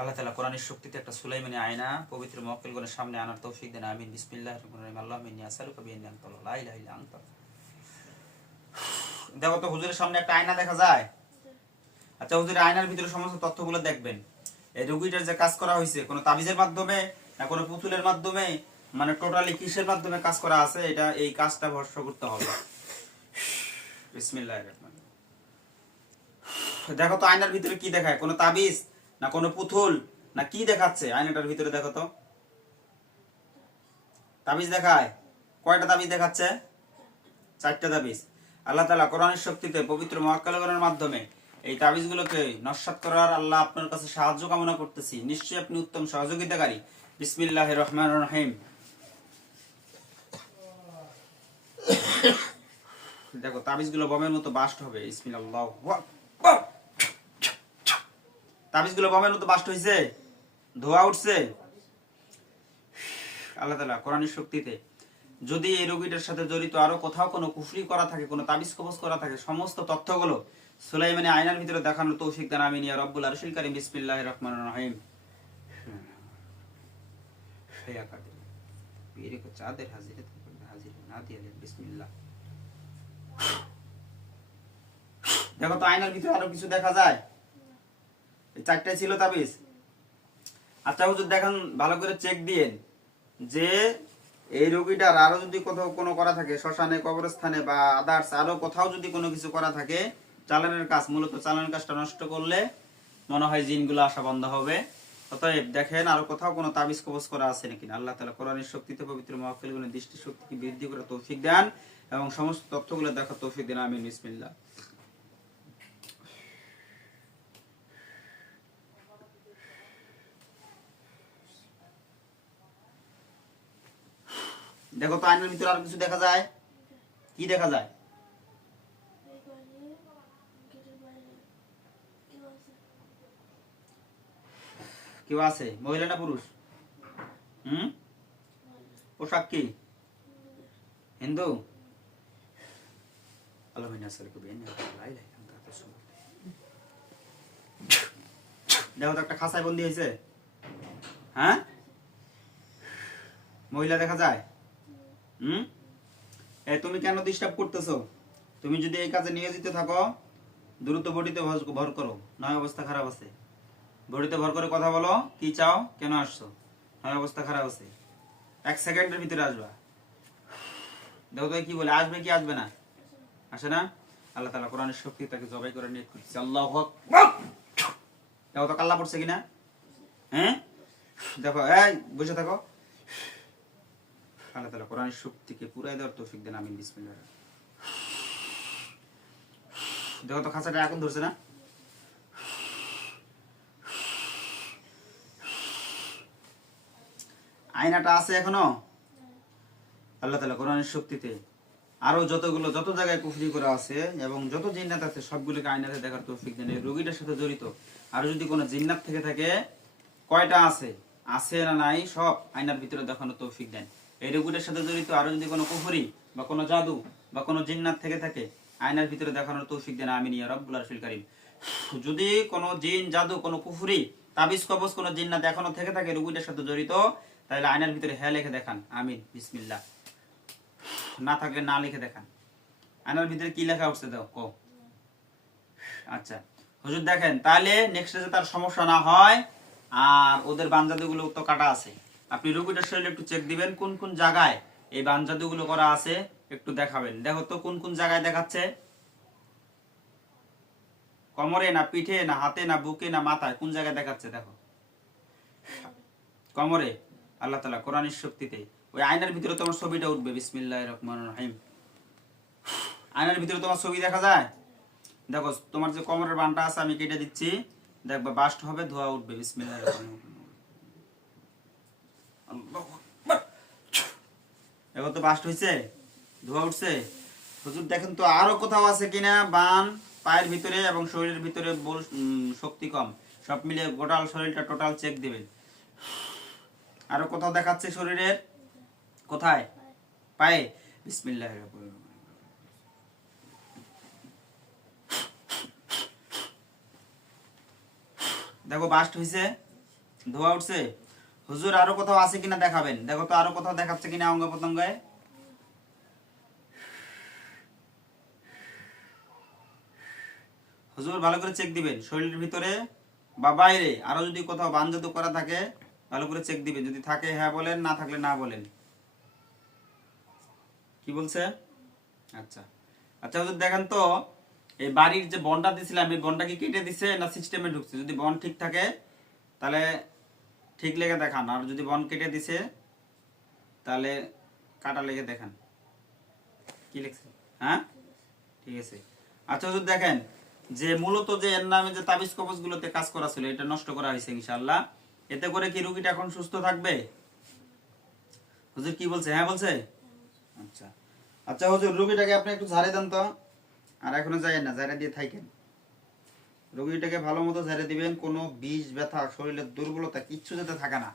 আল্লাহ তাআলা কোরআনের শক্তিতে একটা সুলাইমানি আয়না পবিত্র মুআক্কিলগণের সামনে আনার তৌফিক দেন। আমিন। বিসমিল্লাহির রহমানির রহিম। আল্লাহুম্মা ইন্নী আসআলুকা বিআন্নী আনতা আল্লাহু লা ইলাহা ইল্লা আনতা। দেখো তো হুজুরের সামনে একটা আয়না দেখা যায়। আচ্ছা, হুজুরের আয়নার ভিতরে সমস্ত তথ্যগুলো দেখবেন। এই রোগীটার যে কাজ করা হয়েছে কোনো তাবিজের মাধ্যমে না কোনো পুতুলের মাধ্যমে, মানে টোটালি কিসের মাধ্যমে কাজ করা আছে, এটা এই কাজটা ভরসা করতে হবে। বিসমিল্লাহির রহমানির রহিম। দেখো তো আয়নার ভিতরে কি দেখায়, কোনো তাবিজ না কোনো পুতুল না কি দেখাচ্ছে আয়নাটার ভিতরে? দেখো তো তাবিজ দেখায়। কয়টা তাবিজ দেখাচ্ছে? 4টা তাবিজ। আল্লাহ তাআলা কোরআনের শক্তিতে পবিত্র মুআক্কিলগণের মাধ্যমে এই তাবিজগুলোকে নস্যাৎ করার আল্লাহ আপনার কাছে সাহায্য কামনা করতেছি। নিশ্চয়ই আপনি উত্তম সহযোগিতাকারী। বিসমিল্লাহির রহমানির রহিম। দেখো তাবিজগুলো বোমের মতো বাস্ট হবে। বিসমিল্লাহ। তাবিজগুলো বোমের মতো বাস্ট হইছে, ধোয়া উঠছে। আল্লাহ তাআলা কোরআনের শক্তিতে যদি এই রোগীটার সাথে জড়িত আরো কোথাও কোনো কুফরি করা থাকে, কোনো তাবিজ কবজ করা থাকে, সমস্ত তথ্যগুলো সুলাইমানি আয়নার ভিতরে দেখানোর তৌফিক দান। আমিন ইয়া রাব্বুল আরশিল কারীম। বিসমিল্লাহির রহমানির রহিম। ইয়া কাদির পীরে কো চাঁদের হাজিরে হাজির না দিয়ে বিসমিল্লাহ। দেখো তো আয়নার ভিতরে আরো কিছু দেখা যায়। এই 4টাই ছিল তাবিজ। আচ্ছা হুজুর দেখেন, ভালো করে চেক দিয়েন যে এই রোগীটার আরো যদি কোথাও কোনো করা থাকে, শ্মশানে, কবরস্থানে বা আদার্স আরো কোথাও যদি কোনো কিছু করা থাকে, চালানের কাজ, মূলত চালানের কাজটা নষ্ট করলে মনে হয় জিনগুলো আসা বন্ধ হবে। অতএব দেখেন আরো কোথাও কোনো তাবিজ কবজ করা আছে নাকি। আল্লাহ তাআলা কোরআনের শক্তিতে পবিত্র মুআক্কিলগণের দৃষ্টি শক্তিকে বৃদ্ধি করে তৌফিক দেন এবং সমস্ত তথ্যগুলো দেখার তৌফিক দেন। আমিন। বিসমিল্লাহ। দেখো তো আয়নার ভিতরে আর কিছু দেখা যায়। কি দেখা যায়? কেউ আছে? মহিলা না পুরুষ? পোশাক কি? হিন্দু? দেখো তো একটা খাঁচায় বন্দি হয়েছে। হ্যাঁ, মহিলা দেখা যায়। তুমি কেন ডিস্টার্ব করতেছো? তুমি যদি এই কাজে নিয়োজিত থাকো, দ্রুত বডিতে ভর করো, নয় অবস্থা খারাপ আছে। বডিতে ভর করে কথা বলো। কি চাও, কেন আসছো? নয় অবস্থা খারাপ আছে। 1 সেকেন্ডের ভিতরে আসবা। দেখো তো কি বলে, আসবে কি আসবে না? আসে না? আল্লাহ তাআলা কোরআনের শক্তি তাকে জবাই করে নিয়ত করছে। আল্লাহু আকবার। দেখো তো কাল্লা পড়ছে কিনা। হ্যাঁ, দেখো, এই বসে থাকো। আল্লাহ তাআলা কোরআনের শক্তিকে পুরাই দেওয়ার তৌফিক দেন। আমিন। বিসমিল্লাহ। দেখো তো খাঁচাটা এখন ধরছে না? আয়নাটা আছে এখনো। আল্লাহ তাআলা কোরআনের শক্তিতে আরো যত জায়গায় কুফরি করা আছে এবং যত জিন্নাত আছে সবগুলোকে আয়নাতে দেখার তৌফিক দেন। এই রোগীটার সাথে জড়িত আর যদি কোনো জিন্নাত থেকে থাকে, কয়টা আছে, আছে না নাই, সব আয়নার ভিতরে দেখানোর তৌফিক দেন। এই রোগীটার সাথে জড়িত আরো যদি কোনো কুফরি বা কোনো জাদু বা কোনো জিন্নাত থেকে থাকে, আয়নার ভিতরে দেখানোর তৌফিক দেন। আমিন ইয়া রাব্বুল আরশিল কারীম। যদি কোনো জিন, জাদু, কোনো কুফরি, তাবিজ কবজ, কোনো জিন্নাত এখনো থেকে থাকে রোগীটার সাথে জড়িত, তাহলে আয়নার ভিতরে হ্যাঁ লিখে দেখান। আমিন। বিসমিল্লাহ। না থাকলে না লিখে দেখান। আয়নার ভিতরে কি লেখা উঠছে দাও কো। আচ্ছা হুজুর দেখেন, তাহলে নেক্সটে যে তার সমস্যা না হয়। আর ওদের বানজাদুগুলো তো কাটা আছে। আপনি রোগীটার শরীরে একটু চেক দিবেন কোন কোন জায়গায় এই বানজাদুগুলো করা আছে, একটু দেখাবেন। দেখো তো কোন কোন জায়গায় দেখাচ্ছে। কোমরে না পিঠে না হাতে না বুকে না মাথায়, কোন জায়গায় দেখাচ্ছে? দেখো কোমরে। আল্লাহ তাআলা কোরআনের শক্তিতে ওই আয়নার ভিতরে তোমার ছবিটা উঠবে। বিসমিল্লাহির রহমানির রহিম। আয়নার ভিতরে তোমার ছবি দেখা যায়। দেখো তোমার যে কোমরের বানটা আছে আমি কেটে দিচ্ছি, দেখবা বাস্ট হবে, ধোয়া উঠবে। বিসমিল্লাহির রহমানির রহিম। আল্লাহু আকবার। দেখো তো বাস্ট হইছে, ধোয়া উঠছে। হুজুর দেখেন তো আরো কোথাও আছে কিনা বান পায়ের ভিতরে এবং শরীরের ভিতরে শক্তি কম, সব মিলে গোটাল শরীরটা টোটাল চেক দিবেন। আরো কোথাও দেখাচ্ছে শরীরের? কোথায়? পায়ে। বিসমিল্লাহির রহমানির রহিম। দেখো বাস্ট হইছে, ধোয়া উঠছে? হুজুর আরো কোথাও আছে কিনা দেখাবেন, দেখো তো আরো কোথাও দেখাচ্ছে কিনা অঙ্গ প্রত্যঙ্গে। হুজুর ভালো করে চেক দিবেন শরীরের ভিতরে বা বাইরে আরো যদি কোথাও বান জাদু করা থাকে ভালো করে চেক দিবেন, যদি থাকে হ্যাঁ বলেন, না থাকলে না বলেন। কি বলছে? আচ্ছা আচ্ছা হুজুর দেখেন তো এই বাড়ির যে বনটা দিছিলাম এই বনটা কি কেটে দিছে না সিস্টেমে ঢুকছে? যদি বন ঠিক থাকে তাহলে ঠিক লেগে দেখান, আর যদি বন কেটে দিছে তাহলে কাটা লেগে দেখান। কি লিখছে? হ্যাঁ ঠিক আছে। আচ্ছা হুজুর দেখেন যে মূলত যে এর নামে যে তাবিজ কবজ গুলোতে কাজ করা ছিল এটা নষ্ট করা হয়েছে ইনশাআল্লাহ। এতে করে কি রুগীটা এখন সুস্থ থাকবে? হুজুর কি বলছে? হ্যাঁ বলছে। আচ্ছা আচ্ছা হুজুর রুগীটাকে আপনি একটু ঝাড়ে দেন তো, আর এখনো যাই না, ঝাড়ে দিয়ে থাকেন। রুগীটাকে ভালো মতো ঝাড়ে দিবেন, কোনো বিষ ব্যথা শরীরের দুর্বলতা কিচ্ছু যাতে থাকে না।